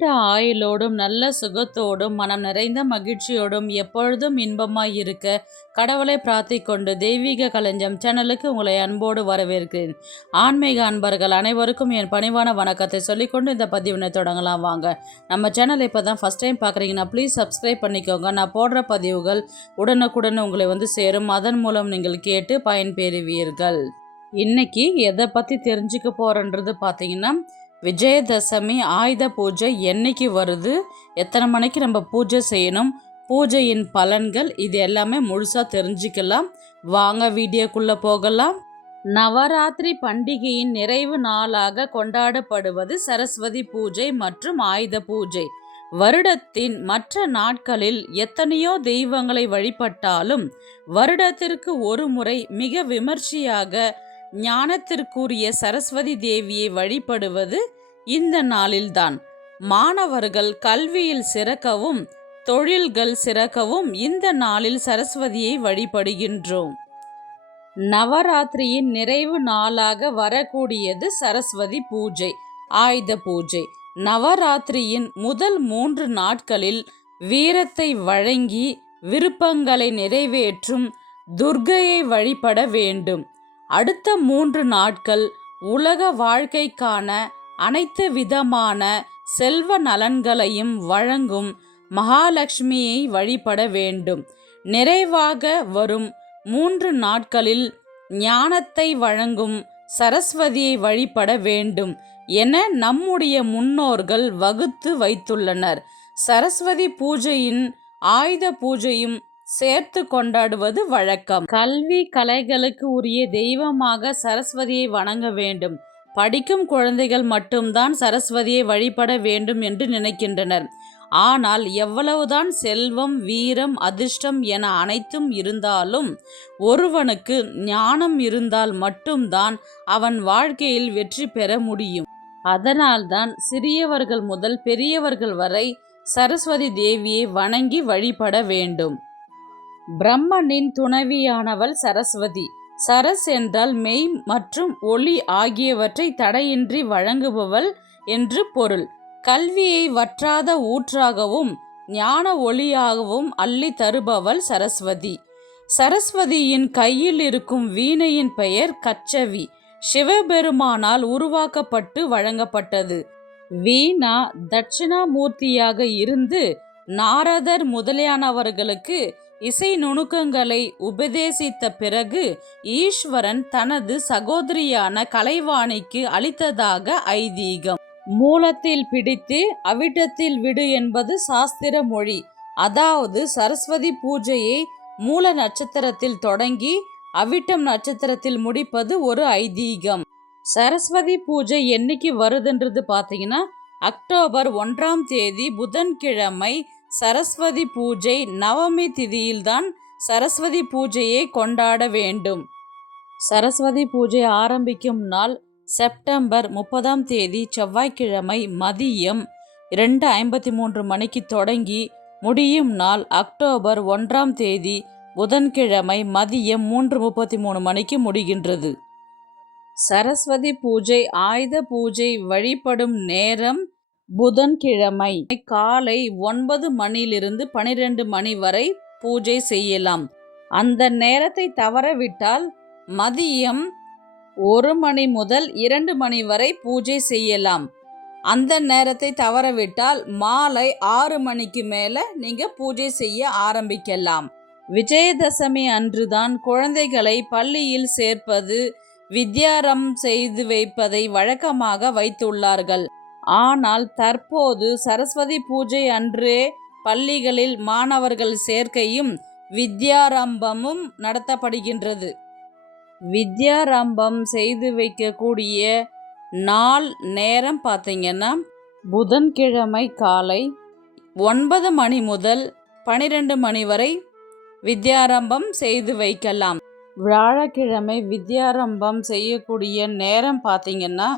நீண்ட ஆயுளோடும் நல்ல சுகத்தோடும் மனம் நிறைந்த மகிழ்ச்சியோடும் எப்பொழுதும் இன்பமாய் இருக்க கடவுளை பிரார்த்திக்கொண்டு தெய்வீக களஞ்சியம் சேனலுக்கு உங்களை அன்போடு வரவேற்கிறேன். ஆன்மீக அன்பர்கள் அனைவருக்கும் என் பணிவான வணக்கத்தை சொல்லிக்கொண்டு இந்த பதிவினை தொடங்கலாம் வாங்க. நம்ம சேனலை இப்போ தான் ஃபஸ்ட் டைம் பார்க்குறீங்கன்னா ப்ளீஸ் சப்ஸ்கிரைப் பண்ணிக்கோங்க. நான் போடுற பதிவுகள் உடனுக்குடன் உங்களை சேரும். அதன் மூலம் நீங்கள் கேட்டு பயன்பெறுவீர்கள். இன்னைக்கு எதை பற்றி தெரிஞ்சுக்க போகிறன்றது பார்த்தீங்கன்னா, விஜயதசமி ஆயுத பூஜை என்னைக்கு வருது, எத்தனை மணிக்கு நம்ம பூஜை செய்யணும், பூஜையின் பலன்கள், இது எல்லாமே முழுசாக தெரிஞ்சுக்கலாம். வாங்க வீடியோக்குள்ளே போகலாம். நவராத்திரி பண்டிகையின் நிறைவு நாளாக கொண்டாடப்படுவது சரஸ்வதி பூஜை மற்றும் ஆயுத பூஜை. வருடத்தின் மற்ற நாட்களில் எத்தனையோ தெய்வங்களை வழிபட்டாலும் வருடத்திற்கு ஒரு முறை மிக விமர்சையாக ஞானத்திற்குரிய சரஸ்வதி தேவியை வழிபடுவது இந்த நாளில்தான். மாணவர்கள் கல்வியில் சிறக்கவும் தொழில்கள் சிறக்கவும் இந்த நாளில் சரஸ்வதியை வழிபடுகின்றோம். நவராத்திரியின் நிறைவு நாளாக வரக்கூடியது சரஸ்வதி பூஜை, ஆயுத பூஜை. நவராத்திரியின் முதல் 3 நாட்களில் வீரத்தை வழங்கி விருப்பங்களை நிறைவேற்றும் துர்க்கையை வழிபட வேண்டும். அடுத்த 3 நாட்கள் உலக வாழ்க்கைக்கான அனைத்து விதமான செல்வ நலன்களையும் வழங்கும் மகாலட்சுமியை வழிபட வேண்டும். நிறைவாக வரும் 3 நாட்களில் ஞானத்தை வழங்கும் சரஸ்வதியை வழிபட வேண்டும் என நம்முடைய முன்னோர்கள் வகுத்து வைத்துள்ளனர். சரஸ்வதி பூஜையின் ஆயுத பூஜையும் சேர்த்து கொண்டாடுவது வழக்கம். கல்வி கலைகளுக்கு உரிய தெய்வமாக சரஸ்வதியை வணங்க வேண்டும். படிக்கும் குழந்தைகள் மட்டும்தான் சரஸ்வதியை வழிபட வேண்டும் என்று நினைக்கின்றனர். ஆனால் எவ்வளவுதான் செல்வம், வீரம், அதிர்ஷ்டம் என அனைத்தும் இருந்தாலும் ஒருவனுக்கு ஞானம் இருந்தால் மட்டும்தான் அவன் வாழ்க்கையில் வெற்றி பெற முடியும். அதனால்தான் சிறியவர்கள் முதல் பெரியவர்கள் வரை சரஸ்வதி தேவியை வணங்கி வழிபட வேண்டும். பிரம்மனின் துணைவியானவள் சரஸ்வதி. சரஸ் என்றால் மெய் மற்றும் ஒளி ஆகியவற்றை தடையின்றி வழங்குபவள் என்று பொருள். கல்வியை வற்றாத ஊற்றாகவும் ஞான ஒளியாகவும் அள்ளி தருபவள் சரஸ்வதி. சரஸ்வதியின் கையில் இருக்கும் வீணையின் பெயர் கச்சவி. சிவபெருமானால் உருவாக்கப்பட்டு வழங்கப்பட்டது. வீணா தட்சிணாமூர்த்தியாக இருந்து நாரதர் முதலியானவர்களுக்கு இசை நுணுக்கங்களை உபதேசித்த பிறகு ஈஸ்வரன் தனது சகோதரியான கலைவாணிக்கு அளித்ததாக ஐதீகம். மூலத்தில் பிடித்து அவிட்டத்தில் விடு என்பது சாஸ்திர மொழி. அதாவது சரஸ்வதி பூஜையை மூல நட்சத்திரத்தில் தொடங்கி அவிட்டம் நட்சத்திரத்தில் முடிப்பது ஒரு ஐதீகம். சரஸ்வதி பூஜை என்னைக்கு வருதுன்றது பார்த்தீங்கன்னா, அக்டோபர் 1ஆம் தேதி புதன்கிழமை சரஸ்வதி பூஜை. நவமி திதியில்தான் சரஸ்வதி பூஜையை கொண்டாட வேண்டும். சரஸ்வதி பூஜை ஆரம்பிக்கும் நாள் செப்டம்பர் 30ஆம் தேதி செவ்வாய்க்கிழமை மதியம் 2:53 மணிக்கு தொடங்கி முடியும் நாள் அக்டோபர் 1ஆம் தேதி புதன்கிழமை மதியம் 3:33 மணிக்கு முடிகின்றது. சரஸ்வதி பூஜை ஆயுத பூஜை வழிபடும் நேரம் புதன்கிழமை காலை 9 மணியிலிருந்து 12 மணி வரை பூஜை செய்யலாம். அந்த நேரத்தை தவறவிட்டால் மதியம் 1 மணி முதல் 2 மணி வரை பூஜை செய்யலாம். அந்த நேரத்தை தவறவிட்டால் மாலை 6 மணிக்கு மேலே நீங்கள் பூஜை செய்ய ஆரம்பிக்கலாம். விஜயதசமி அன்றுதான் குழந்தைகளை பள்ளியில் சேர்ப்பது, வித்யாரம் செய்து வைப்பதை வழக்கமாக வைத்துள்ளார்கள். ஆனால் தற்போது சரஸ்வதி பூஜை அன்றே பள்ளிகளில் மாணவர்கள் சேர்க்கையும் வித்யாரம்பமும் நடத்தப்படுகின்றது. வித்யாரம்பம் செய்து வைக்கக்கூடிய நாள் நேரம் பார்த்தீங்கன்னா, புதன்கிழமை காலை 9 மணி முதல் 12 மணி வரை வித்யாரம்பம் செய்து வைக்கலாம். வியாழக்கிழமை வித்யாரம்பம் செய்யக்கூடிய நேரம் பார்த்தீங்கன்னா,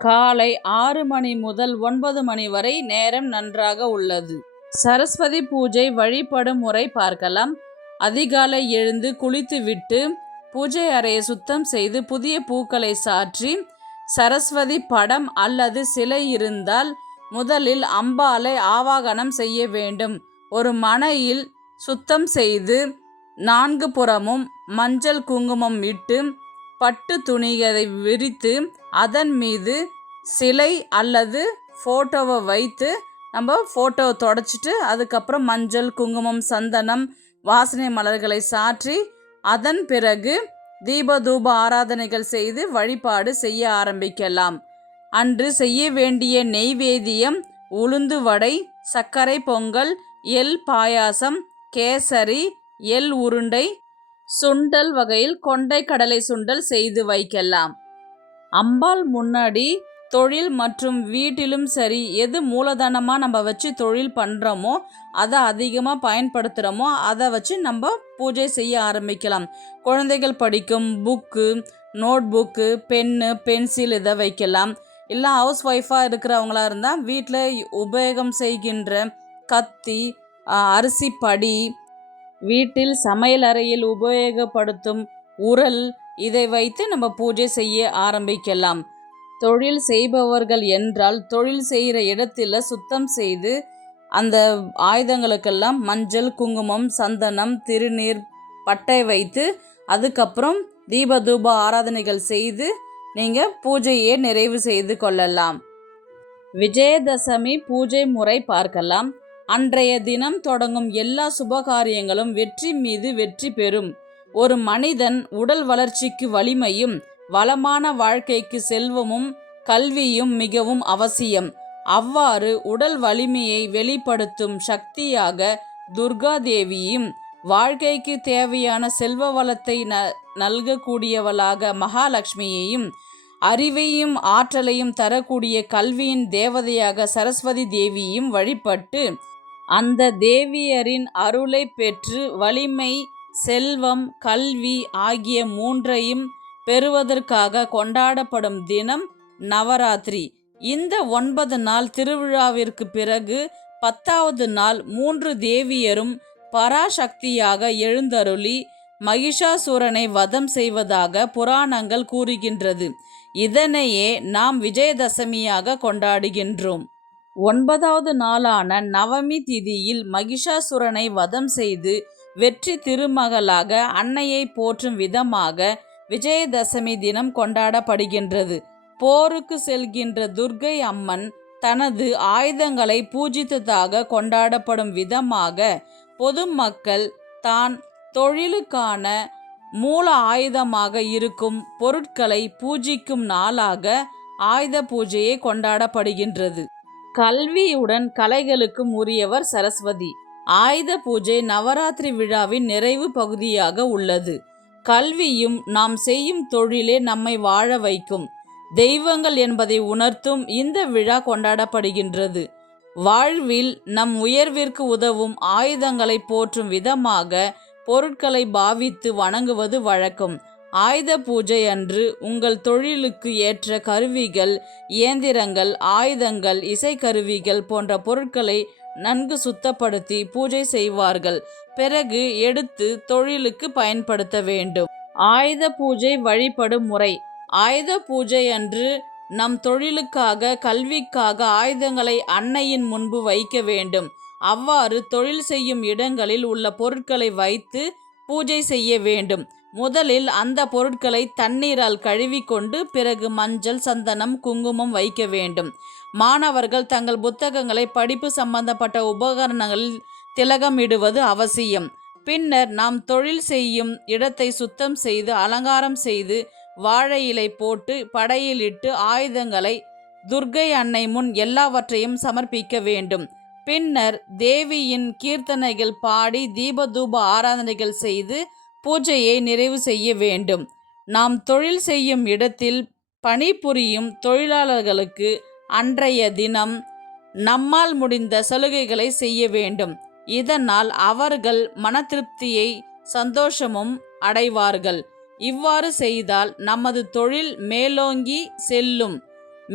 காலை 6 மணி முதல் 9 மணி வரை நேரம் நன்றாக உள்ளது. சரஸ்வதி பூஜை வழிபடும் முறை பார்க்கலாம். அதிகாலை எழுந்து குளித்துவிட்டு பூஜை அறையை சுத்தம் செய்து புதிய பூக்களை சாற்றி சரஸ்வதி படம் அல்லது சிலை இருந்தால் முதலில் அம்பாளை ஆவாகனம் செய்ய வேண்டும். ஒரு மணையில் சுத்தம் செய்து 4 புறமும் மஞ்சள் குங்குமம் இட்டு பட்டு துணிகளை விரித்து அதன் மீது சிலை அல்லது ஃபோட்டோவை வைத்து நம்ம ஃபோட்டோவை தொடச்சிட்டு அதுக்கப்புறம் மஞ்சள் குங்குமம் சந்தனம் வாசனை மலர்களை சாற்றி அதன் பிறகு தீபதூப ஆராதனைகள் செய்து வழிபாடு செய்ய ஆரம்பிக்கலாம். அன்று செய்ய வேண்டிய நெய்வேத்தியம் உளுந்து வடை, சர்க்கரை பொங்கல், எள் பாயாசம், கேசரி, எள் உருண்டை, சுண்டல் வகையில் கொண்டை கடலை சுண்டல் செய்து வைக்கலாம். அம்பாள் முன்னாடி தொழில் மற்றும் வீட்டிலும் சரி எது மூலதனமாக நம்ம வச்சு தொழில் பண்ணுறோமோ அதை அதிகமாக பயன்படுத்துகிறோமோ அதை வச்சு நம்ம பூஜை செய்ய ஆரம்பிக்கலாம். குழந்தைகள் படிக்கும் book, note book, pen, pencil இதை வைக்கலாம். இல்லை ஹவுஸ் ஒய்ஃபாக இருக்கிறவங்களா இருந்தால் வீட்டில் உபயோகம் செய்கின்ற கத்தி, அரிசி படி, வீட்டில் சமையல் அறையில் உபயோகப்படுத்தும் உரல் இதை வைத்து நம்ம பூஜை செய்ய ஆரம்பிக்கலாம். தொழில் செய்பவர்கள் என்றால் தொழில் செய்கிற இடத்துல சுத்தம் செய்து அந்த ஆயுதங்களுக்கெல்லாம் மஞ்சள் குங்குமம் சந்தனம் திருநீர் பட்டை வைத்து அதுக்கப்புறம் தீபதூப ஆராதனைகள் செய்து நீங்கள் பூஜையை நிறைவு செய்து கொள்ளலாம். விஜயதசமி பூஜை முறை பார்க்கலாம். அன்றைய தினம் தொடங்கும் எல்லா சுபகாரியங்களும் வெற்றி மீது வெற்றி பெறும். ஒரு மனிதன் உடல் வளர்ச்சிக்கு வலிமையும் வளமான வாழ்க்கைக்கு செல்வமும் கல்வியும் மிகவும் அவசியம். அவ்வாறு உடல் வலிமையை வெளிப்படுத்தும் சக்தியாக துர்கா தேவியும் வாழ்க்கைக்கு தேவையான செல்வ வளத்தை நல்கக்கூடியவளாக மகாலட்சுமியையும் அறிவையும் ஆற்றலையும் தரக்கூடிய கல்வியின் தேவதையாக சரஸ்வதி தேவியும் வழிபட்டு அந்த தேவியரின் அருளை பெற்று வலிமை, செல்வம், கல்வி ஆகிய 3ஐயும் பெறுவதற்காக கொண்டாடப்படும் தினம் நவராத்திரி. இந்த 9 நாள் திருவிழாவிற்கு பிறகு 10வது நாள் 3 தேவியரும் பராசக்தியாக எழுந்தருளி மகிஷாசுரனை வதம் செய்வதாக புராணங்கள் கூறுகின்றது. இதனையே நாம் விஜயதசமியாக கொண்டாடுகின்றோம். 9வது நாளான நவமி திதியில் மகிஷாசுரனை வதம் செய்து வெற்றி திருமகளாக அன்னையை போற்றும் விதமாக விஜயதசமி தினம் கொண்டாடப்படுகின்றது. போருக்கு செல்கின்ற துர்க்கை அம்மன் தனது ஆயுதங்களை பூஜித்ததாக கொண்டாடப்படும் விதமாக பொதுமக்கள் தான் தொழிலுக்கான மூல ஆயுதமாக இருக்கும் பொருட்களை பூஜிக்கும் நாளாக ஆயுத பூஜையை கொண்டாடப்படுகின்றது. கல்வியுடன் கலைகளுக்கும் உரியவர் சரஸ்வதி. ஆயுத பூஜை நவராத்திரி விழாவின் நிறைவு பகுதியாக உள்ளது. கல்வியும் நாம் செய்யும் தொழிலே நம்மை வாழ வைக்கும் தெய்வங்கள் என்பதை உணர்த்தும் இந்த விழா கொண்டாடப்படுகின்றது. வாழ்வில் நம் உயர்விற்கு உதவும் ஆயுதங்களை போற்றும் விதமாக பொருட்களை பாவித்து வணங்குவது வழக்கம். ஆயுத பூஜை அன்று உங்கள் தொழிலுக்கு ஏற்ற கருவிகள், இயந்திரங்கள், ஆயுதங்கள், இசைக்கருவிகள் போன்ற பொருட்களை நன்கு சுத்தப்படுத்தி பூஜை செய்வார்கள். பிறகு எடுத்து தொழிலுக்கு பயன்படுத்த வேண்டும். ஆயுத பூஜை வழிபடும் முறை. ஆயுத பூஜை அன்று நம் தொழிலுக்காக கல்விக்காக ஆயுதங்களை அன்னையின் முன்பு வைக்க வேண்டும். அவ்வாறு தொழில் செய்யும் இடங்களில் உள்ள பொருட்களை வைத்து பூஜை செய்ய வேண்டும். முதலில் அந்த பொருட்களை தண்ணீரால் கழுவிக்கொண்டு பிறகு மஞ்சள், சந்தனம், குங்குமம் வைக்க வேண்டும். மாணவர்கள் தங்கள் புத்தகங்களை படிப்பு சம்பந்தப்பட்ட உபகரணங்களில் திலகமிடுவது அவசியம். பின்னர் நாம் தொழில் செய்யும் இடத்தை சுத்தம் செய்து அலங்காரம் செய்து வாழை இலை போட்டு படையிலிட்டு ஆயுதங்களை துர்க்கை அன்னை முன் எல்லாவற்றையும் சமர்ப்பிக்க வேண்டும். பின்னர் தேவியின் கீர்த்தனைகள் பாடி தீபதூப ஆராதனைகள் செய்து பூஜையை நிறைவு செய்ய வேண்டும். நாம் தொழில் செய்யும் இடத்தில் பணிபுரியும் தொழிலாளர்களுக்கு அன்றைய தினம் நம்மால் முடிந்த சலுகைகளை செய்ய வேண்டும். இதனால் அவர்கள் மன திருப்தியை சந்தோஷமும் அடைவார்கள். இவ்வாறு செய்தால் நமது தொழில் மேலோங்கி செல்லும்.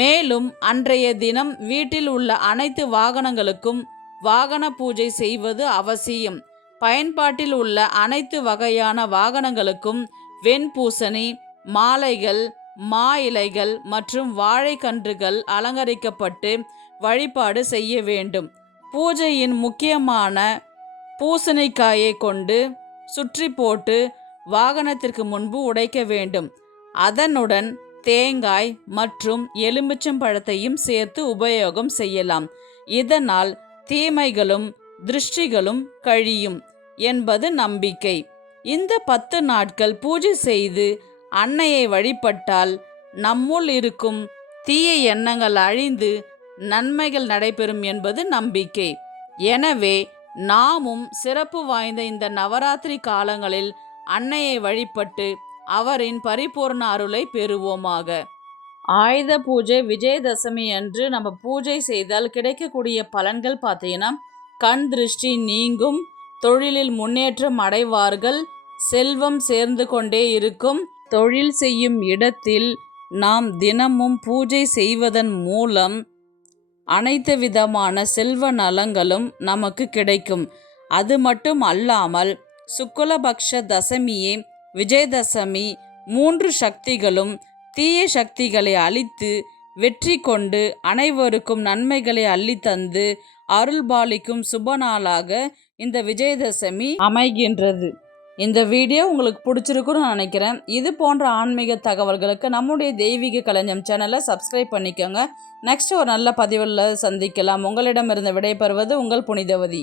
மேலும் அன்றைய தினம் வீட்டில் உள்ள அனைத்து வாகனங்களுக்கும் வாகன பூஜை செய்வது அவசியம். பயன்பாட்டில் உள்ள அனைத்து வகையான வாகனங்களுக்கும் வெண்பூசணி, மாலைகள், மா இலைகள் மற்றும் வாழைக்கன்றுகள் அலங்கரிக்கப்பட்டு வழிபாடு செய்ய வேண்டும். பூஜையின் முக்கியமான பூசணிக்காயை கொண்டு சுற்றி போட்டு வாகனத்திற்கு முன்பு உடைக்க வேண்டும். அதனுடன் தேங்காய் மற்றும் எலுமிச்சம்பழத்தையும் சேர்த்து உபயோகம் செய்யலாம். இதனால் தீமைகளும் திருஷ்டிகளும் கழியும் என்பது நம்பிக்கை. இந்த 10 நாட்கள் பூஜை செய்து அன்னையை வழிபட்டால் நம்முள் இருக்கும் தீய எண்ணங்கள் அழிந்து நன்மைகள் நடைபெறும் என்பது நம்பிக்கை. எனவே நாமும் சிறப்பு வாய்ந்த இந்த நவராத்திரி காலங்களில் அன்னையை வழிபட்டு அவரின் பரிபூர்ண அருளை பெறுவோமாக. ஆயுத பூஜை விஜயதசமி அன்று நம்ம பூஜை செய்தால் கிடைக்கக்கூடிய பலன்கள் பார்த்தீங்கன்னா, கண் திருஷ்டி நீங்கும், தொழிலில் முன்னேற்றம் அடைவார்கள், செல்வம் சேர்ந்து கொண்டே இருக்கும். தொழில் செய்யும் இடத்தில் நாம் தினமும் பூஜை செய்வதன் மூலம் அனைத்து விதமான செல்வ நலங்களும் நமக்கு கிடைக்கும். அது மட்டும் அல்லாமல் சுக்லபக்ஷ தசமியே விஜயதசமி 3 சக்திகளும் தீய சக்திகளை அழித்து வெற்றி கொண்டு அனைவருக்கும் நன்மைகளை அள்ளித்தந்து அருள்பாலிக்கும் சுப நாளாக இந்த விஜயதசமி அமைகின்றது. இந்த வீடியோ உங்களுக்கு பிடிச்சிருக்குன்னு நினைக்கிறேன். இது போன்ற ஆன்மீக தகவல்களுக்கு நம்முடைய தெய்வீக களஞ்சியம் சேனலை சப்ஸ்கிரைப் பண்ணிக்கோங்க. நெக்ஸ்ட் ஒரு நல்ல பதிவில் சந்திக்கலாம். உங்களிடமிருந்து விடைபெறுவது உங்கள் புனிதவதி.